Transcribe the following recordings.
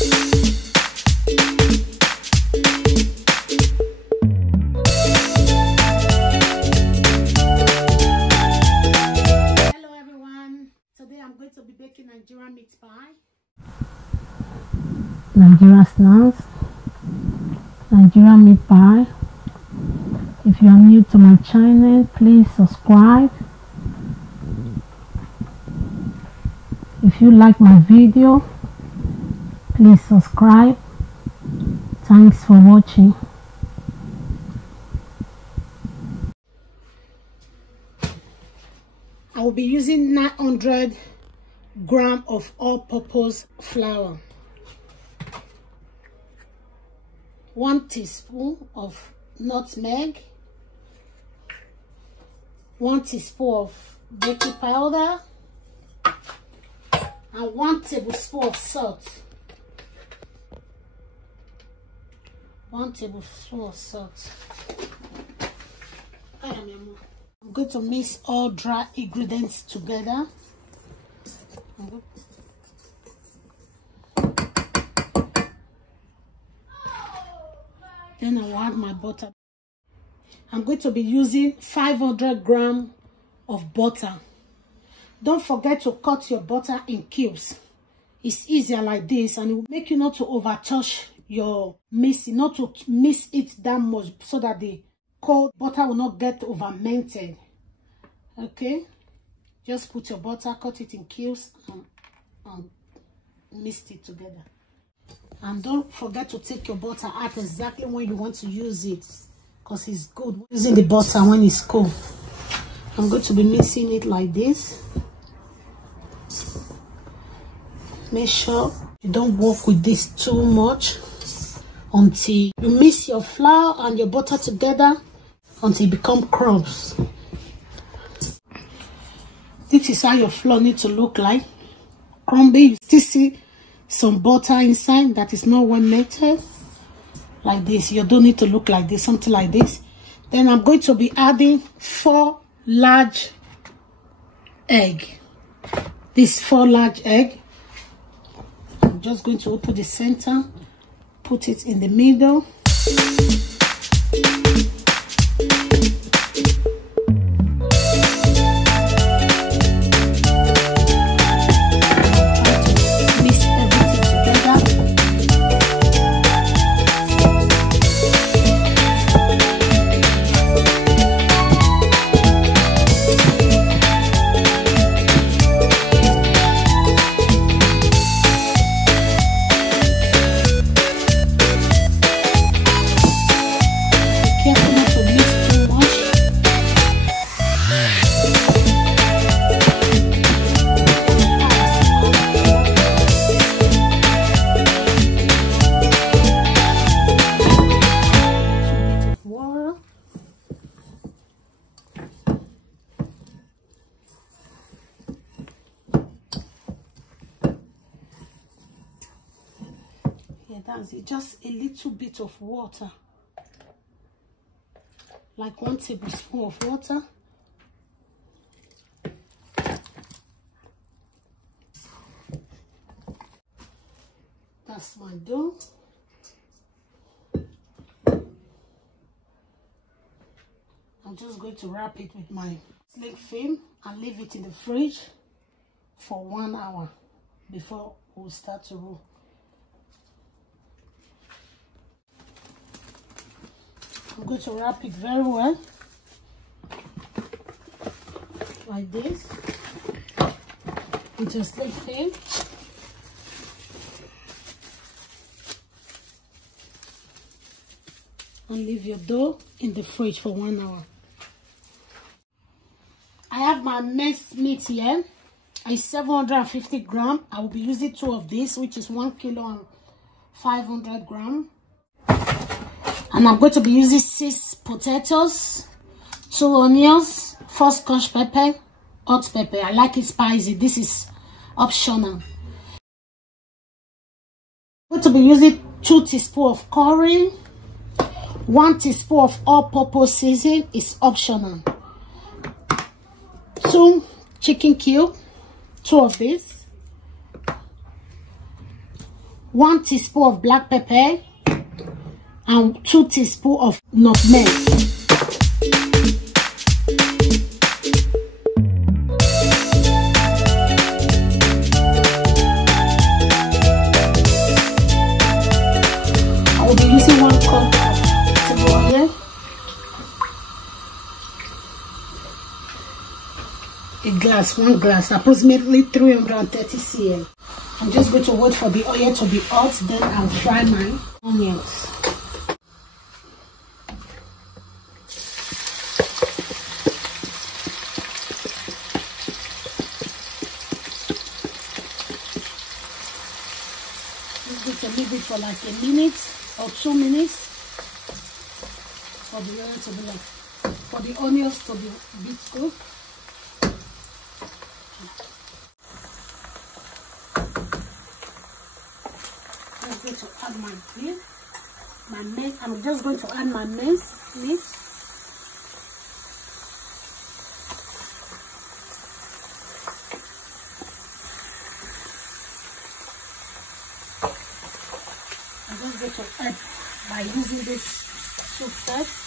Nigerian meat pie. Nigerian snacks, Nigerian meat pie. If you are new to my channel, please subscribe. If you like my video, please subscribe. Thanks for watching. I will be using 900 grams of all-purpose flour, 1 teaspoon of nutmeg, 1 teaspoon of baking powder, and 1 tablespoon of salt. 1 tablespoon of salt. I'm going to mix all dry ingredients together. Then I will add my butter. I'm going to be using 500 grams of butter. Don't forget to cut your butter in cubes. It's easier like this, and it will make you not to overtouch your mixing, not to mix it that much, so that the cold butter will not get over melted. Okay, just put your butter, cut it in cubes, and mix it together. And don't forget to take your butter out exactly when you want to use it, because it's good using the butter when it's cold. I'm going to be mixing it like this. Make sure you don't work with this too much until you mix your flour and your butter together until it becomes crumbs. This is how your flour needs to look like. Crumbly. You still see some butter inside that is not well melted. Like this. You don't need to look like this, something like this. Then I'm going to be adding 4 large eggs. This 4 large eggs. I'm just going to open the center, put it in the middle. That's it, just a little bit of water, like 1 tablespoon of water. That's my dough. I'm just going to wrap it with my cling film and leave it in the fridge for 1 hour before we'll start to roll. I'm going to wrap it very well, like this, with a cling film. And leave your dough in the fridge for 1 hour. I have my minced meat here. It's 750 grams. I will be using 2 of these, which is 1 kilo and 500 grams. And I'm going to be using 6 potatoes, 2 onions, 4 scotch pepper, hot pepper. I like it spicy. This is optional. I'm going to be using 2 teaspoons of curry, 1 teaspoon of all-purpose seasoning is optional. 2 chicken cubes, 2 of these. 1 teaspoon of black pepper, and 2 teaspoons of nutmeg. I will be using 1 cup of oil, one glass, approximately 330 cl. I'm just going to wait for the oil to be hot, then I'll fry my onions. I'm going to leave it for like a minute or 2 minutes for the oil to be like, for the onions to be a bit cooked. I'm going to add my meat. I'm just going to add my meat. I'm just going to add by using this soup first.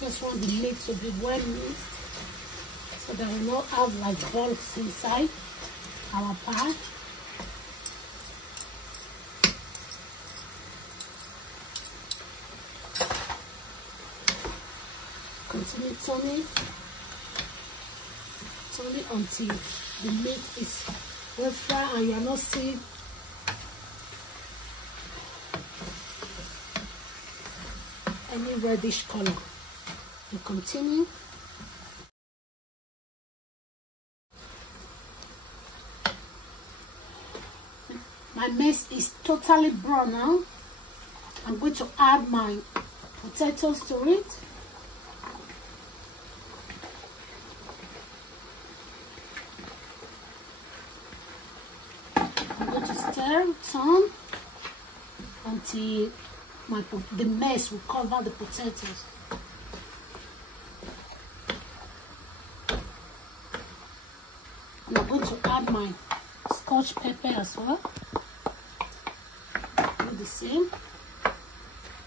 Just want the meat to be well mixed so that we not have like balls inside our pie. Continue turning until the meat is well fried and you are not seeing any reddish color. You continue. My maize is totally brown now. I'm going to add my potatoes to it. I'm going to turn until the maize will cover the potatoes. I'm going to add my scotch pepper as well. Do the same.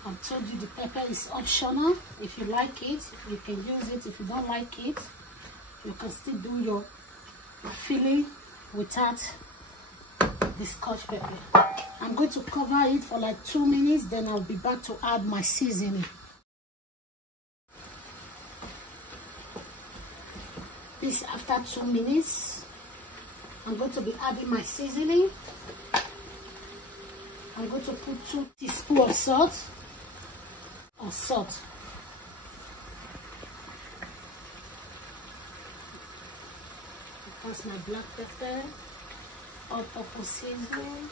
I've told you the pepper is optional. If you like it, you can use it. If you don't like it, you can still do your filling without the scotch pepper. I'm going to cover it for like 2 minutes, then I'll be back to add my seasoning. This after 2 minutes. I'm going to be adding my seasoning. I'm going to put 2 teaspoons of salt. That's my black pepper, all-purpose seasoning,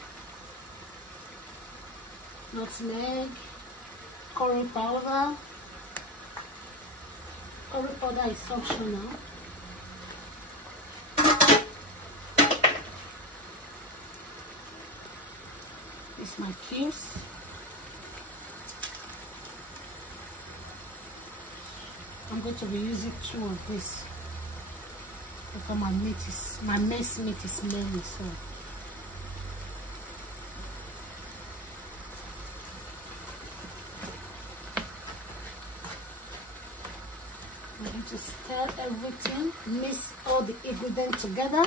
nutmeg, curry powder. Curry powder is optional. This is my cubes. I'm going to be using 2 of this because my maize meat is smelly, so I'm going to stir everything, mix all the ingredients together.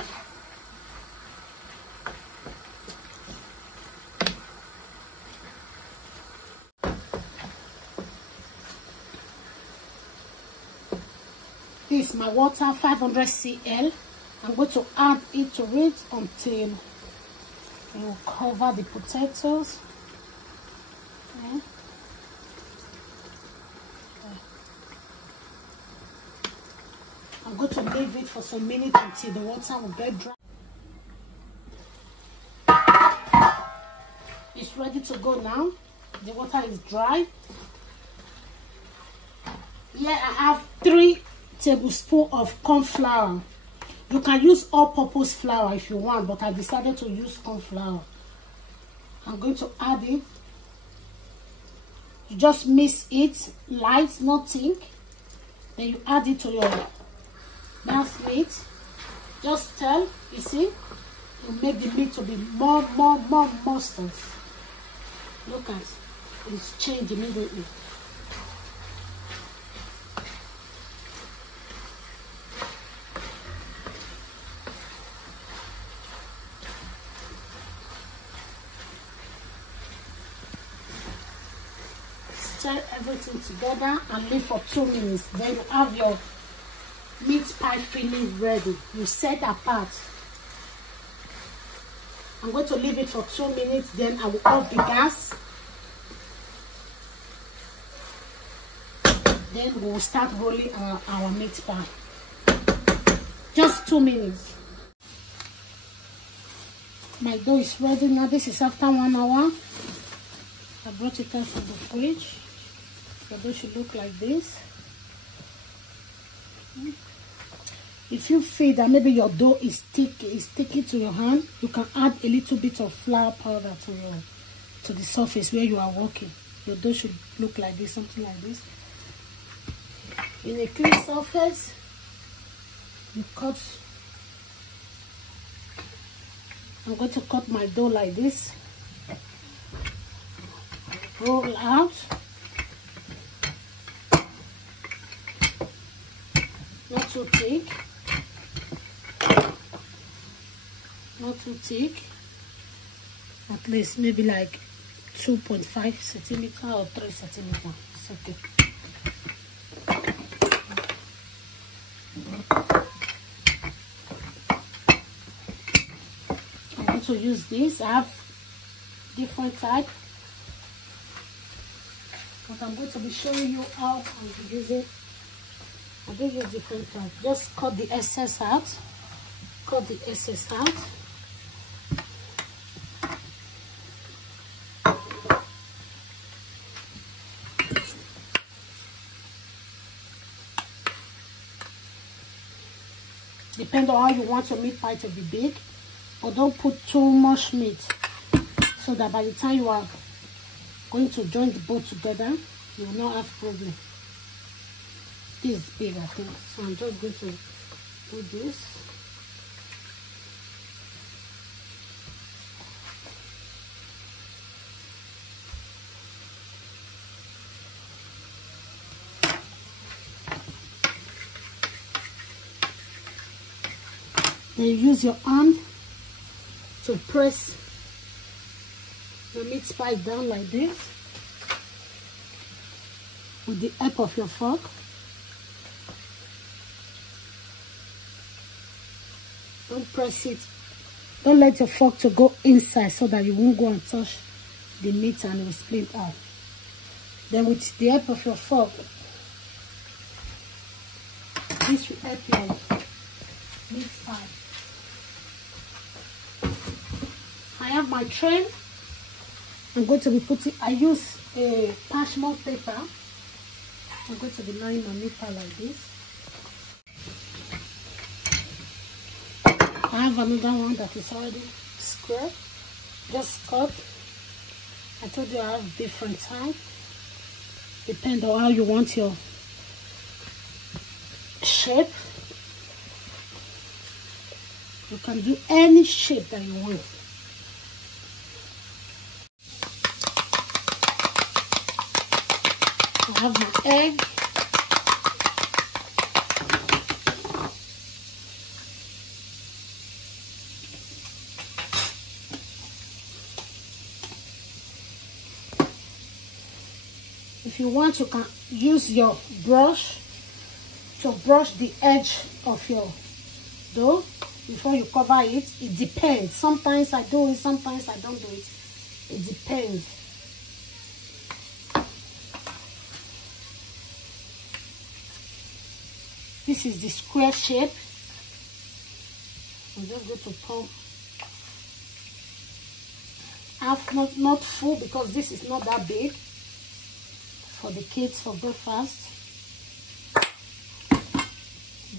This is my water, 500 cl. I'm going to add it to it until it will cover the potatoes. Okay. I'm going to leave it for some minutes until the water will get dry. It's ready to go now. The water is dry. Here I have 3 tablespoons of corn flour. You can use all-purpose flour if you want, but I decided to use corn flour. I'm going to add it You just mix it light, not thick. Then you add it to your minced meat. Just stir, you see. You make the meat to be more mustard. Look at it's changed immediately. Stir everything together and leave for 2 minutes. Then you have your meat pie filling ready. You set apart. I'm going to leave it for 2 minutes. Then I will off the gas. Then we will start rolling our meat pie. Just 2 minutes. My dough is ready now. This is after 1 hour. I brought it out from the fridge. The dough should look like this. If you feel that maybe your dough is sticky to your hand, you can add a little bit of flour powder to the surface where you are working. Your dough should look like this, something like this. In a clean surface, you cut. I'm going to cut my dough like this. Roll out. Not too thick. Not too thick. At least maybe like 2.5 centimeter or 3 centimeter. It's okay. I'm going to use this. I have different type, but I'm going to be showing you how I'm using. I do use different type. Just cut the excess out. Cut the excess out. Depend on how you want your meat pie to be big, but don't put too much meat so that by the time you are going to join the both together, you will not have problem. This is big, I think, so I'm just going to do this. Then you use your hand to press the meat pie down like this with the help of your fork. Don't press it. Don't let your fork to go inside so that you won't go and touch the meat and it will split out. Then with the help of your fork, this will help your meat pie. I have my tray. I'm going to be putting, I use a parchment paper. I'm going to be laying my meat pie like this. I have another one that is already square. Just cut. I told you I have different type. Depend on how you want your shape. You can do any shape that you want. I have my egg. If you want, you can use your brush to brush the edge of your dough before you cover it. It depends. Sometimes I do it, sometimes I don't do it. It depends. This is the square shape. I'm just going to pump half, not full, because this is not that big for the kids for breakfast.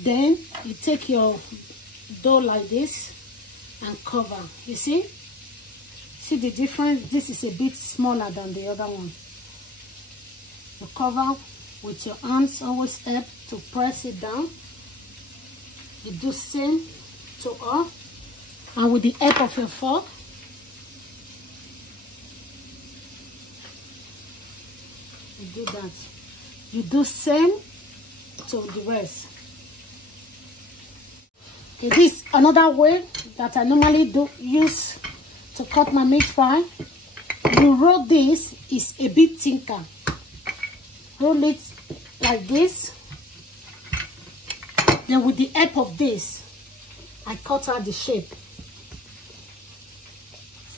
Then you take your dough like this and cover. You see the difference? This is a bit smaller than the other one. You cover with your hands, always help to press it down. You do same to all, and with the help of your fork, you do that. You do same to the rest. Okay, this another way that I normally use to cut my meat pie. You roll this is a bit thicker. Roll it like this. Then with the help of this, I cut out the shape.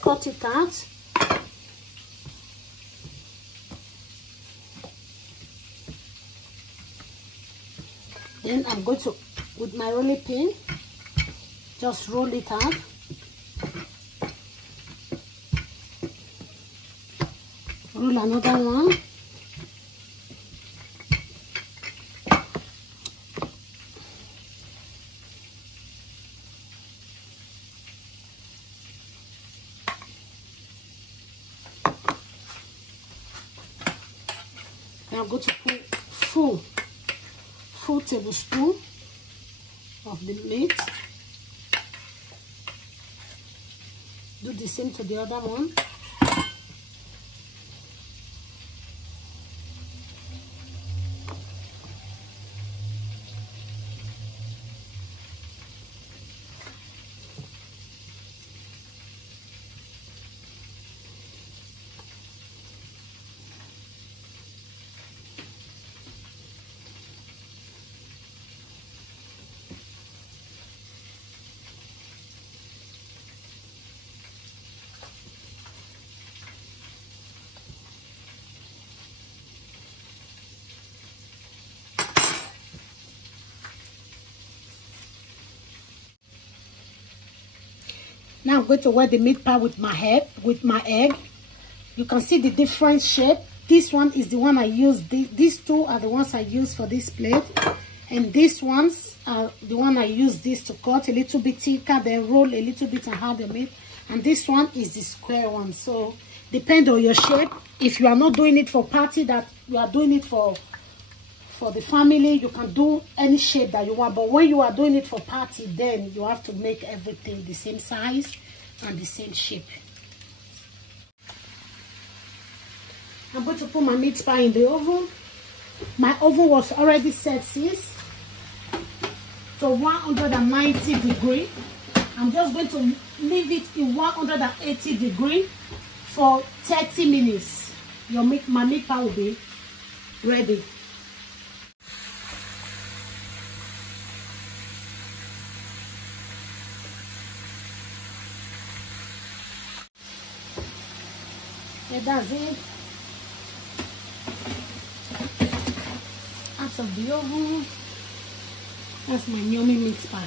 Cut it out. Then I'm going to, with my rolling pin, just roll it out. Roll another one. I'm going to put full tablespoon of the meat. Do the same to the other one. Now I'm going to wet the meat pie with my egg. You can see the different shape. This one is the one I use. These two are the ones I use for this plate. And these ones are the one I use this to cut a little bit thicker, then roll a little bit and have the meat. And this one is the square one. So depend on your shape. If you are not doing it for party, that you are doing it for the family, you can do any shape that you want. But when you are doing it for party, then you have to make everything the same size and the same shape. I'm going to put my meat pie in the oven. My oven was already set to 190 degrees. I'm just going to leave it in 180 degrees for 30 minutes. My meat pie will be ready. Yeah, that's it. Out of the oven. That's my yummy meat pie.